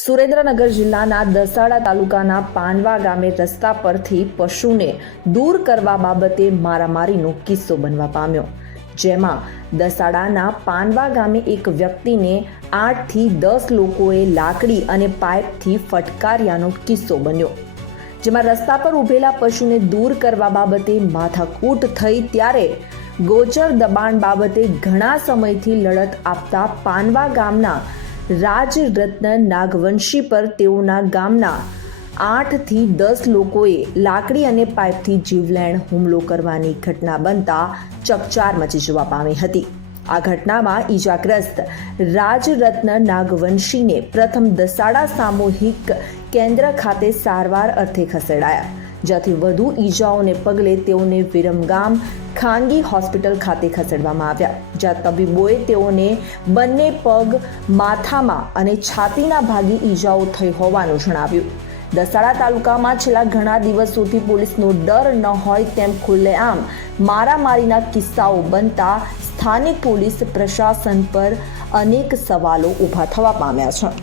સુરેન્દ્રનગર જિલ્લાના દસાડા તાલુકાના પાનવા ગામે રસ્તા પરથી પશુને દૂર કરવા બાબતે મારામારીનો કિસ્સો બનવા પામ્યો, જેમાં દસાડાના પાનવા ગામે એક વ્યક્તિને 8 થી 10 લોકોએ લાકડી અને પાઇપથી ફટકાર્યાનો કિસ્સો બન્યો, જેમાં રસ્તા પર ઊભેલા પશુને દૂર કરવા બાબતે માથાકૂટ થઈ ત્યારે ગોચર દબાણ બાબતે ઘણા સમયથી લડત આપતા પાનવા ગામના રાજરત્ન નાગવંશી પર તેઓના ગામના 8 થી 10 લોકોએ લાકડી અને પાઇપથી જીવલેણ હુમલો કરવાની ઘટના બનતા ચકચાર મચી જવા પામી હતી। આ ઘટનામાં ઈજાગ્રસ્ત રાજરત્ન નાગવંશીને પ્રથમ દસાડા સામૂહિક કેન્દ્ર ખાતે સારવાર અર્થે ખસેડાયા, જ્યાંથી વધુ ઈજાઓને પગલે તેઓને વિરમગામ ખાનગી હોસ્પિટલ ખાતે ખસેડવામાં આવ્યા, જ્યાં તબીબોએ તેઓને બંને પગ, માથામાં અને છાતીના ભાગે ઈજાઓ થઈ હોવાનું જણાવ્યું। દસાડા તાલુકામાં છેલ્લા ઘણા દિવસોથી પોલીસનો ડર ન હોય તેમ ખુલ્લેઆમ મારામારીના કિસ્સાઓ બનતા સ્થાનિક પોલીસ પ્રશાસન પર અનેક સવાલો ઊભા થવા પામ્યા છે।